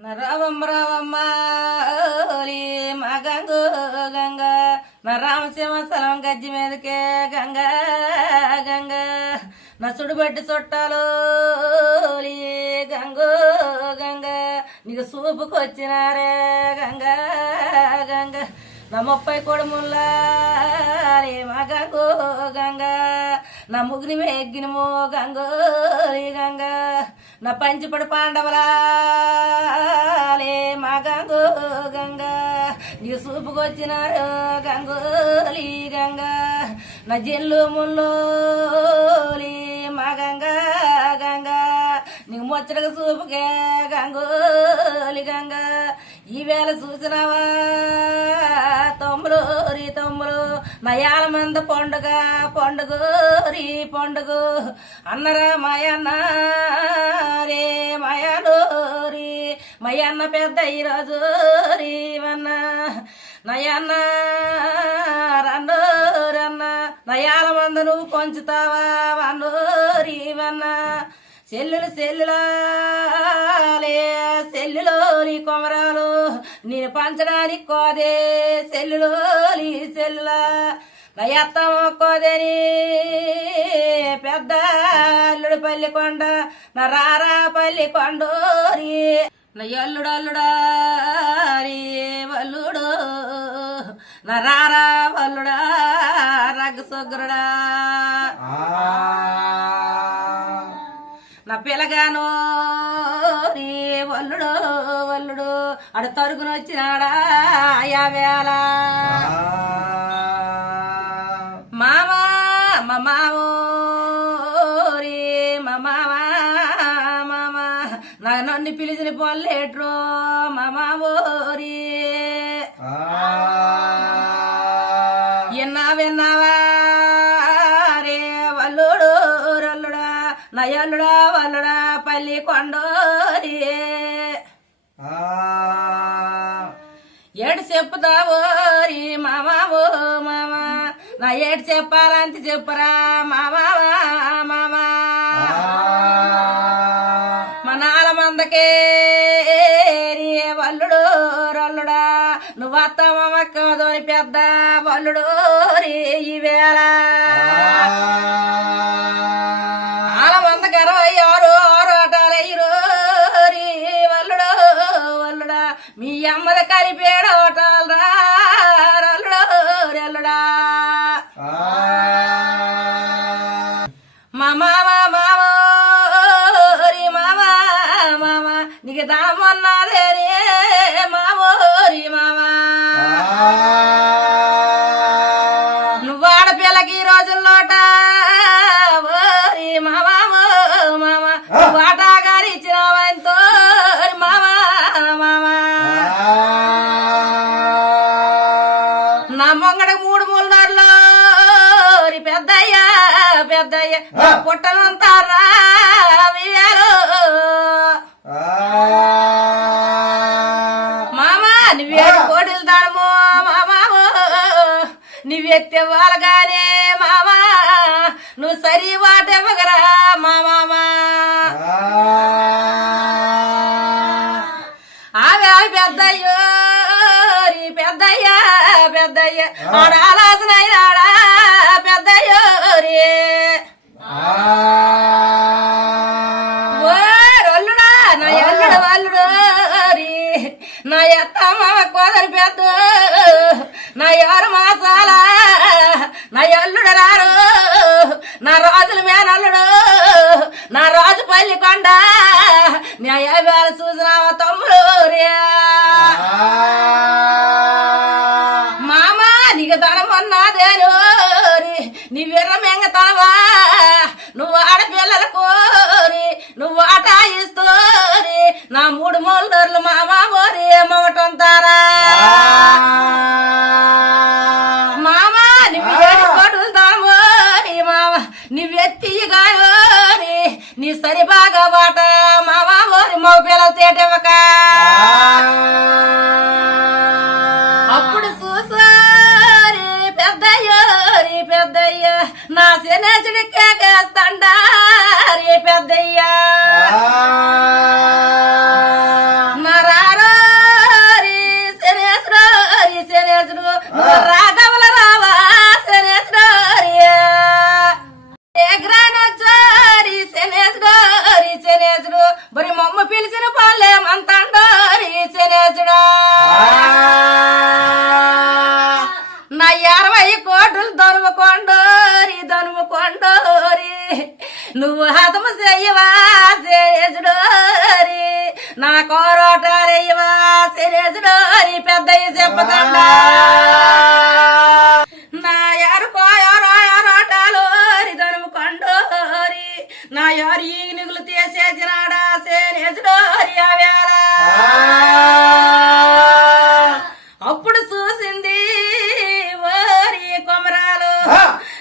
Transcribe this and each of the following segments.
రావమ్మ రావమ్మ ఓలి మా గంగు గంగ నా రామసింహస్థలం గజ్జి మీదకే గంగ గంగ నా సుడిబట్టి చుట్టాలు ఓలి గంగు గంగ నీకు చూపుకొచ్చినారే గంగ గంగ నా 30 కొడుముల్లా మా గంగు గంగ నా ముగ్గుని ఎగ్గినమో గంగోలి గంగ నా పంచిపడి పాండవలా మా గంగు గంగ నీ చూపుకొచ్చినారు గంగోలి గంగ నా జల్లు ముల్లోలి మా గంగ గంగ నీకు ముచ్చటగా చూపుకే గంగోలి గంగ ఈవేళ చూసినావా తమ్ములోరి తమ్ములు నయాల మంద పండుగ పండుగోరి పండుగ అన్నరా మాయన్న రే మాయనోరి మయన్న పెద్ద ఈరోజు రీవన్న నయన్న రన్నో రన్న నయాల మంద నువ్వు పంచుతావా వన్నోరీవన్న సెల్లులు సెల్లులాలే సెల్లులోని కొమరాలు నేను పంచడానికి కోదే సెల్లులోని సెల్లులా నయత్తమ్మ కోదని పెద్ద అల్లుడు పల్లి కొండ నా రారా పల్లి కొండోరి నా అల్లుడు అల్లుడారి వల్లుడు నా రారా వల్లుడా రగ్గ సొగ్గురుడా నా పిల్లగాను రీ వల్లుడు వల్లుడు అడు తరుగును వచ్చినాడా యావేళ మామ మా మామో రీ మా మామ మామ నా నన్ను పిలిచిన పొల్లేట్రో మా మామోరీ విన్నావా రే వల్లుడు రల్లుడా నయల్లుడా వల్లుడా పల్లి కొండోరి ఏడు చెప్పుతావోరి మామావో మామ నా ఏడు చెప్పాలంత చెప్పురా మామా మామా మా 4 మందకే వల్లుడు రల్లుడా నువ్వు అత్త మామక్కదోని పెద్ద వల్లుడు రీ ఈవేళ 4 మందకి 66 ఆటాలయ్యరు రీ వల్లుడు వల్లుడా మీ అమ్మల కలిపేడ ఓటాలరా రల్లుడు రల్లుడా మా మామ మామోరి మామ మామ నీకు దామన్నదే రే మామోరి మామ నువ్వు ఆడపిల్లకి ఈ రోజుల్లోట ఓరి మామ మామ నువ్వు ఆటగారి ఇచ్చినావంతో మామ మామ నా మొంగడకు 3 మూలన్నరలో పెద్దయ్య పెద్దయ్య పుట్టనంతా రావియాలో మామా నువ్వేడు కోడిలు దాడమో మామావో నువ్వెత్తే వాళ్ళగానే మామా నువ్వు సరి వాటెవ్వగరా మామా ఆమె పెద్దయ్యో రీ పెద్దయ్య పెద్దయ్య ఆడాలాసిన అయినాడా పెద్దయ్యో రీ వల్లుడా నా ఎల్లుడు వల్లుడు రీ నా ఎత్తమ్మ కోదరి పెద్ద నా 6 మాసాల నా ఎల్లుడు రారు నా రాజుల మేనల్లుడు నా రాజు పల్లి కొండ నా వేళ చూసినావా తమ్ముడు రే మామా నీకు తనమన్నాదేను నీ విర్ర మెంగ తనవా నువ్వు ఆడపిల్లల కోరి నువ్వు ఆటాయిస్తోరి నా 3 మూలనర్లు మామా ఓరి మగటంతారా మామా నువ్వు 7 కోటులు తామోరి మామ నువ్వెత్తిగాని నీ సరిబాగా బాట మామా ఓరి మగ పిల్లలు తేటవక అప్పుడు చూసారి పెద్దయ్యోరి పెద్దయ్య నా శనేచుడి కేకేస్తండా రే పెద్దయ్య నా హతము చెయ్యవా శరేజుడోరి నా కోరోటాలయ్యవా శరేజుడోరి పెద్దయ్య చెప్పతండా నా యారుకోరోటాలోరి ధనుము కొండోరి నా యారు ఈ నిగులు తీసేసినాడా శరేజుడోరి ఆవేళ అప్పుడు చూసింది ఓరి కొమరాలు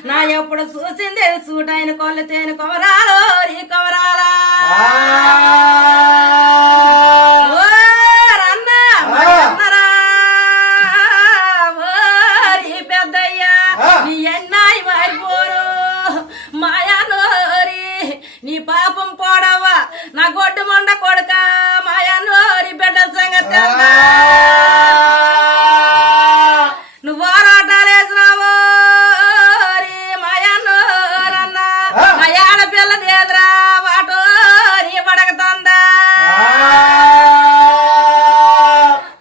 నా ఎప్పుడు చూసింది సూటైన కొల్లు తేని కొమరాలు ఈ కొమరాలా ఓరన్నా ఓరి పెద్దయ్యా నీ ఎన్నాయి మారిపోరు మాయా నోరి నీ పాపం పోడవా నా గొడ్డు మొండ కొడుక మాయా నోరి బిడ్డల సంగతి నువ్వు ఆరాటాలేసినావు మాయన్నోరన్నా నా ఆడపిల్ల దేద్రా వాటో నీ పడగతందా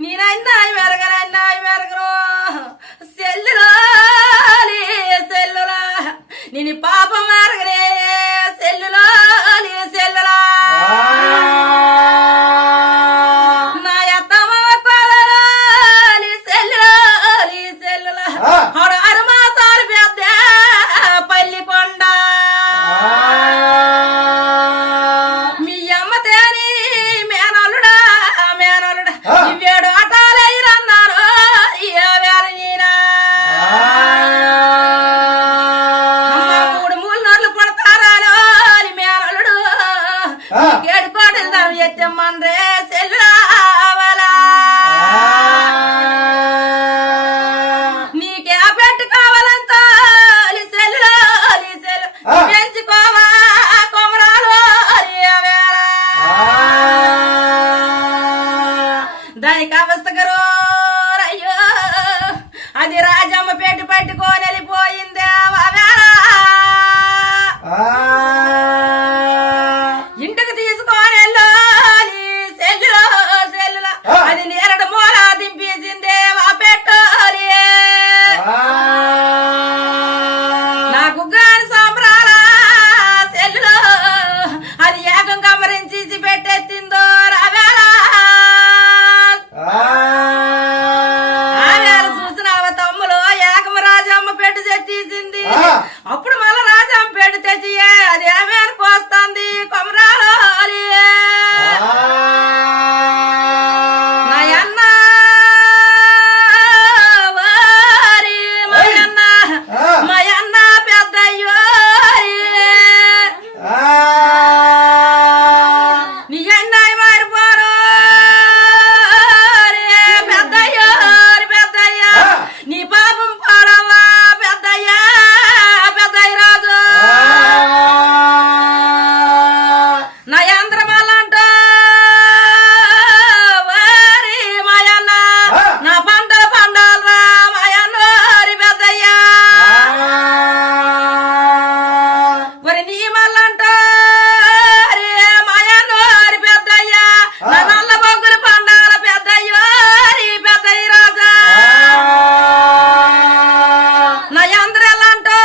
నేనన్నాయి మెరగను సెల్లులో సెల్లులా నేను పాపం మెరగనే సెల్లులో సెల్లులా నా ఎత్తమ్మ కొలలి సెల్లులో సెల్లులా ఆరు మాసాలు పెద్ద పల్లి కొండ మీ అమ్మ తేని మేనలుడా ఇవేడు ఆటాలయ్యరన్నారు నీనా మూడు మూడు నోళ్ళు పడతారా మేనలుడు ఏడు కోటలు దాని ఎత్తమ్మన్రే సెల్లులా నీకే పెట్టి కావాలంత సెల్లులో పెంచుకోవా కొమరాలు దానికి అవస్థకరు అయ్యో అది రాజమ్మ పెట్టి పట్టుకొని వెళ్ళిపోయింది ఇంటికి తీసుకొని వెళ్ళాలి సెల్లులో అది నేరడు మూల దింపేసిందే వా పెట్టాలి నా గుగ్గాని సాంబ్రాల సెల్లులో అది ఏకం కమరించి పెట్టెత్తిందో రావేళ ఆవేళ చూసినావ తమ్ములు ఏకం రాజమ్మ పెట్టి తెచ్చేసింది అప్పుడు మళ్ళా రాజమ్మ పెట్టి తెచ్చి అది ఏమేమి కోస్తుంది కొమరాలు నాయన్న వారి మాయన్న పెద్దయ్యోరి నీ ఎన్నాయి మారిపోరు పెద్దయ్య నీ పాపం పాడవా పెద్దయ్య రాజు నా యంత్రమాలంటో వారి మాయన్న నా పంటలు పండాలరా మాయన్నోరి పెద్దయ్యా మరి నీ మళ్ళంటో మాయన్నోరి పెద్దయ్యా నా నల్ల బొగ్గులు పండాల పెద్దయ్యోరి పెద్దయ్య రాజా నా యంత్రాలంటో